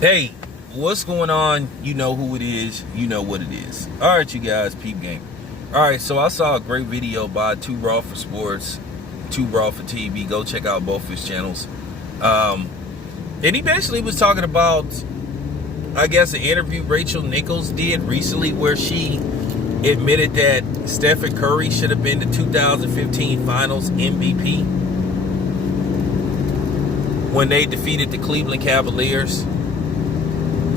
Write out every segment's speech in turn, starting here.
Hey, what's going on? You know who it is. You know what it is. All right, you guys, peep game. All right, so I saw a great video by Too Raw for Sports, Too Raw for TV. Go check out both his channels. And he basically was talking about, I guess, an interview Rachel Nichols did recently where she admitted that Stephen Curry should have been the 2015 finals MVP when they defeated the Cleveland Cavaliers.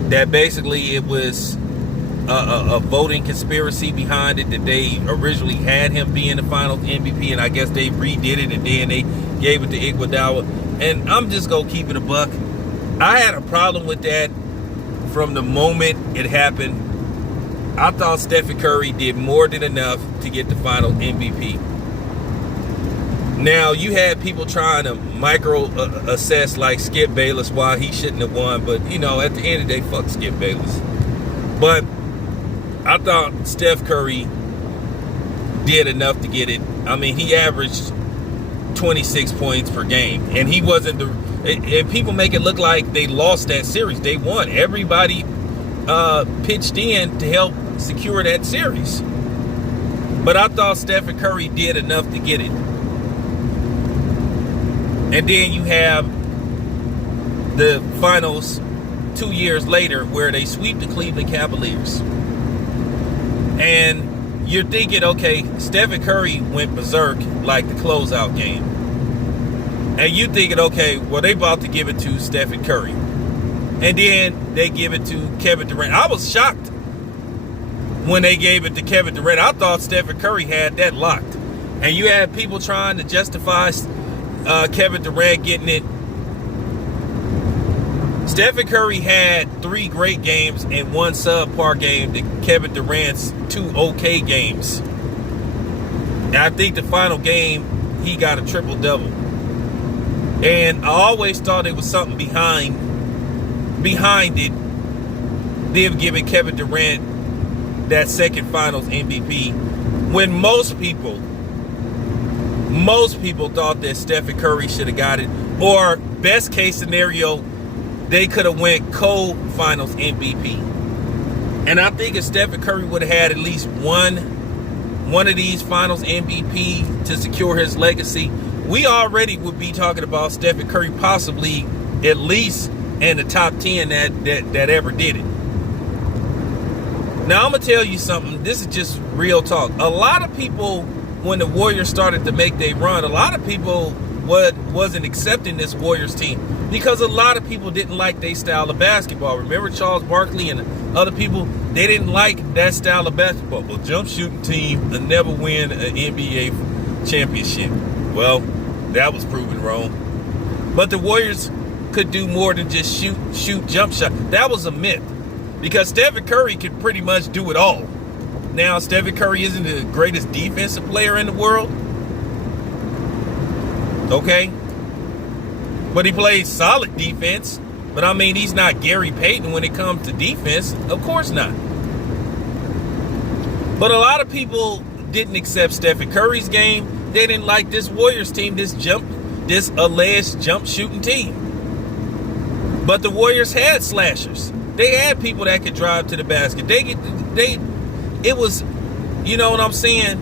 That basically it was a voting conspiracy behind it, that they originally had him being the finals MVP, and I guess they redid it and then they gave it to Iguodala. And I'm just gonna keep it a buck. I had a problem with that from the moment it happened. I thought Stephen Curry did more than enough to get the finals MVP. Now, you had people trying to micro-assess like Skip Bayless why he shouldn't have won, but, you know, at the end of the day, fuck Skip Bayless. But I thought Steph Curry did enough to get it. I mean, he averaged 26 points per game, and he wasn't the... And people make it look like they lost that series. They won. Everybody pitched in to help secure that series. But I thought Stephen Curry did enough to get it. And then you have the finals 2 years later where they sweep the Cleveland Cavaliers. And you're thinking, okay, Stephen Curry went berserk like the closeout game. And you thinking, okay, well, they about to give it to Stephen Curry. And then they give it to Kevin Durant. I was shocked when they gave it to Kevin Durant. I thought Stephen Curry had that locked. And you had people trying to justify Kevin Durant getting it. Stephen Curry had 3 great games and 1 subpar game to Kevin Durant's 2 okay games. And I think the final game, he got a triple-double. And I always thought it was something behind it, them giving Kevin Durant that second finals MVP, when most people thought that Stephen Curry should have got it, or best case scenario, they could have went co-finals MVP. And I think if Stephen Curry would have had at least one of these finals MVP to secure his legacy, we already would be talking about Stephen Curry possibly at least in the top 10 that ever did it. Now I'm gonna tell you something. This is just real talk. A lot of people, when the Warriors started to make their run, a lot of people wasn't accepting this Warriors team because a lot of people didn't like their style of basketball. Remember Charles Barkley and other people, they didn't like that style of basketball. Well, jump shooting team will never win an NBA championship. Well, that was proven wrong. But the Warriors could do more than just shoot jump shot. That was a myth because Stephen Curry could pretty much do it all. Now, Stephen Curry isn't the greatest defensive player in the world. Okay? But he plays solid defense. But, I mean, he's not Gary Payton when it comes to defense. Of course not. But a lot of people didn't accept Stephen Curry's game. They didn't like this Warriors team, this alleged jump shooting team. But the Warriors had slashers. They had people that could drive to the basket. It was, you know what I'm saying?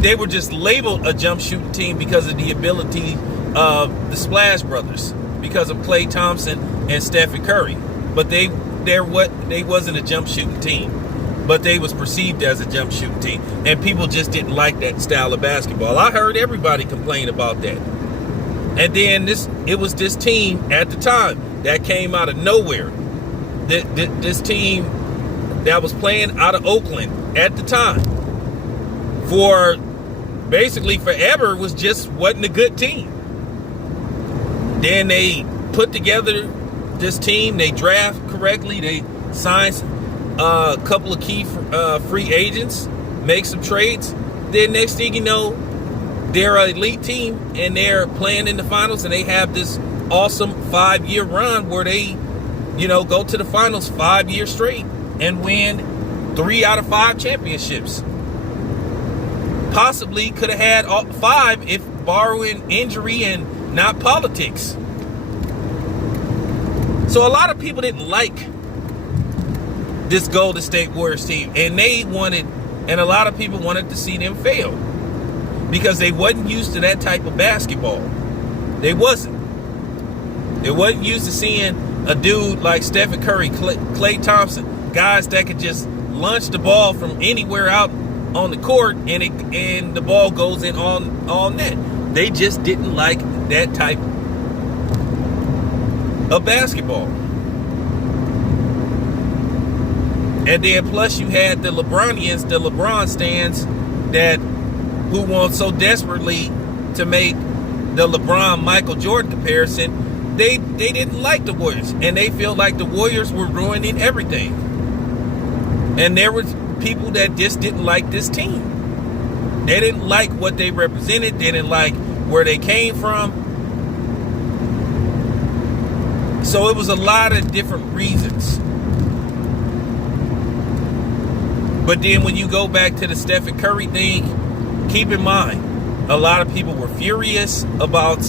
They were just labeled a jump shooting team because of the ability of the Splash Brothers, because of Klay Thompson and Stephen Curry. But they wasn't a jump shooting team, but they was perceived as a jump shooting team, and people just didn't like that style of basketball. I heard everybody complain about that. And then it was this team at the time that came out of nowhere. This team that was playing out of Oakland at the time for basically forever wasn't a good team. Then they put together this team. They draft correctly. They sign a couple of key free agents, make some trades. Then next thing you know, they're an elite team and they're playing in the finals, and they have this awesome 5-year run where they, go to the finals 5 years straight and win 3 out of 5 championships. Possibly could have had 5 if borrowing injury and not politics. So a lot of people didn't like this Golden State Warriors team, and a lot of people wanted to see them fail because they wasn't used to that type of basketball. They wasn't used to seeing a dude like Stephen Curry, Klay Thompson, guys that could just launch the ball from anywhere out on the court and the ball goes in all net. They just didn't like that type of basketball. And then plus you had the LeBronians, the LeBron stands who want so desperately to make the LeBron Michael Jordan comparison. They didn't like the Warriors, and they feel like the Warriors were ruining everything. And there was people that just didn't like this team. They didn't like what they represented. They didn't like where they came from. So it was a lot of different reasons. But then when you go back to the Stephen Curry thing, keep in mind, a lot of people were furious about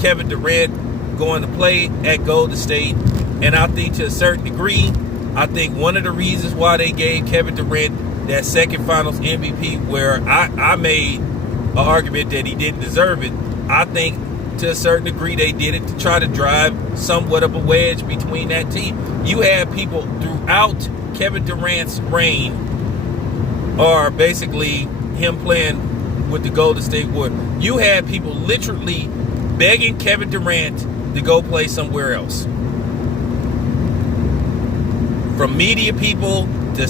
Kevin Durant going to play at Golden State. And I think to a certain degree, I think one of the reasons why they gave Kevin Durant that second finals MVP, where I made an argument that he didn't deserve it, I think to a certain degree they did it to try to drive somewhat of a wedge between that team. You had people throughout Kevin Durant's reign, or basically him playing with the Golden State Warriors, you had people literally begging Kevin Durant to go play somewhere else. From media people to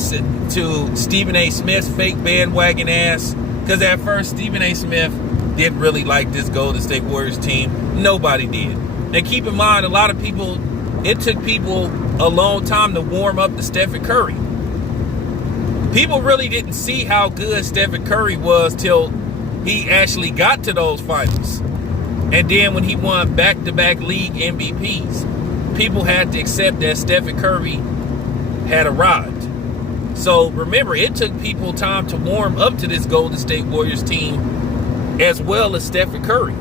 Stephen A. Smith's fake bandwagon ass. Because at first, Stephen A. Smith didn't really like this Golden State Warriors team. Nobody did. And keep in mind, a lot of people, it took people a long time to warm up to Stephen Curry. People really didn't see how good Stephen Curry was till he actually got to those finals. And then when he won back-to-back league MVPs, people had to accept that Stephen Curry had arrived. So remember, it took people time to warm up to this Golden State Warriors team as well as Stephen Curry.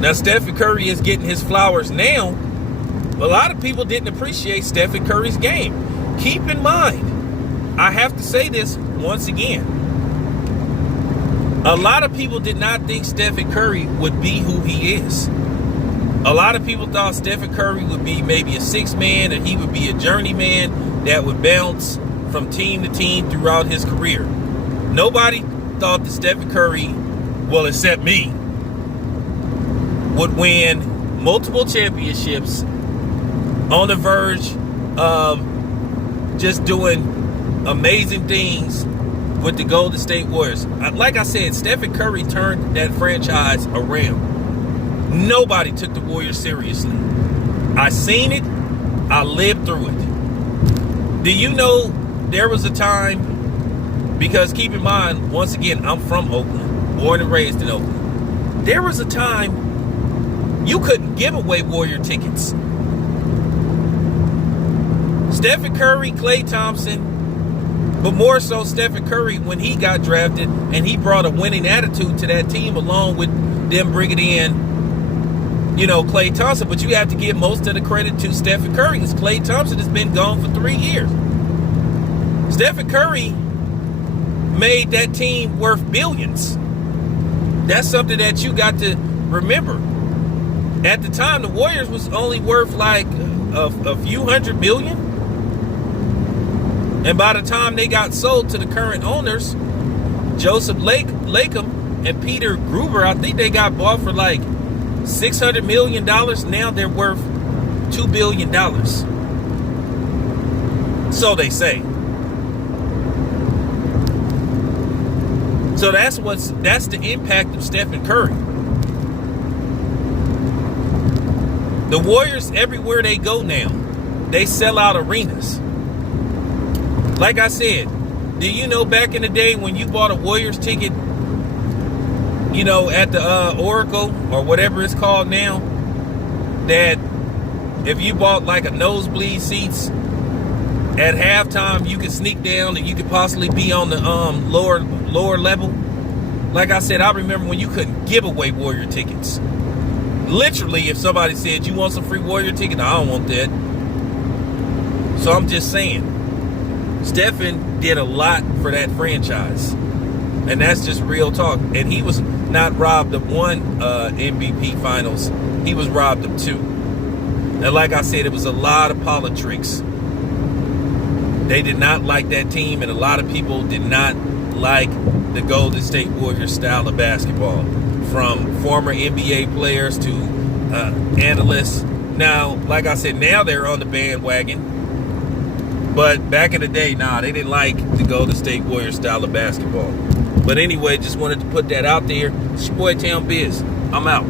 Now Stephen Curry is getting his flowers now. A lot of people didn't appreciate Stephen Curry's game. Keep in mind, I have to say this once again. A lot of people did not think Stephen Curry would be who he is. A lot of people thought Stephen Curry would be maybe a sixth man, and he would be a journeyman that would bounce from team to team throughout his career. Nobody thought that Stephen Curry, well, except me, would win multiple championships on the verge of just doing amazing things with the Golden State Warriors. Like I said, Stephen Curry turned that franchise around. Nobody took the Warriors seriously. I seen it. I lived through it. Do you know there was a time, because keep in mind, once again, I'm from Oakland, born and raised in Oakland. There was a time you couldn't give away Warrior tickets. Stephen Curry, Klay Thompson, but more so Stephen Curry when he got drafted, and he brought a winning attitude to that team along with them bringing in, Klay Thompson. But you have to give most of the credit to Stephen Curry, because Klay Thompson has been gone for 3 years. Stephen Curry made that team worth billions. That's something that you got to remember. At the time, the Warriors was only worth like a few $100 million. And by the time they got sold to the current owners, Joseph Latham and Peter Gruber, I think they got bought for like $600 million. Now they're worth $2 billion. So they say. So that's the impact of Stephen Curry. The Warriors, everywhere they go now, they sell out arenas. Like I said, do you know back in the day when you bought a Warriors ticket, at the Oracle or whatever it's called now, that if you bought like a nosebleed seats at halftime, you could sneak down and you could possibly be on the lower level. Like I said, I remember when you couldn't give away Warrior tickets. Literally, if somebody said, you want some free Warrior ticket? No, I don't want that. So I'm just saying, Stephen did a lot for that franchise. And that's just real talk. And he was not robbed of one MVP finals. He was robbed of two. And like I said, it was a lot of politics. They did not like that team, and a lot of people did not like the Golden State Warriors style of basketball. From former NBA players to analysts. Now, like I said, now they're on the bandwagon. But back in the day, they didn't like the Golden State Warriors style of basketball. But anyway, just wanted to put that out there. It's your boy Town Biz. I'm out.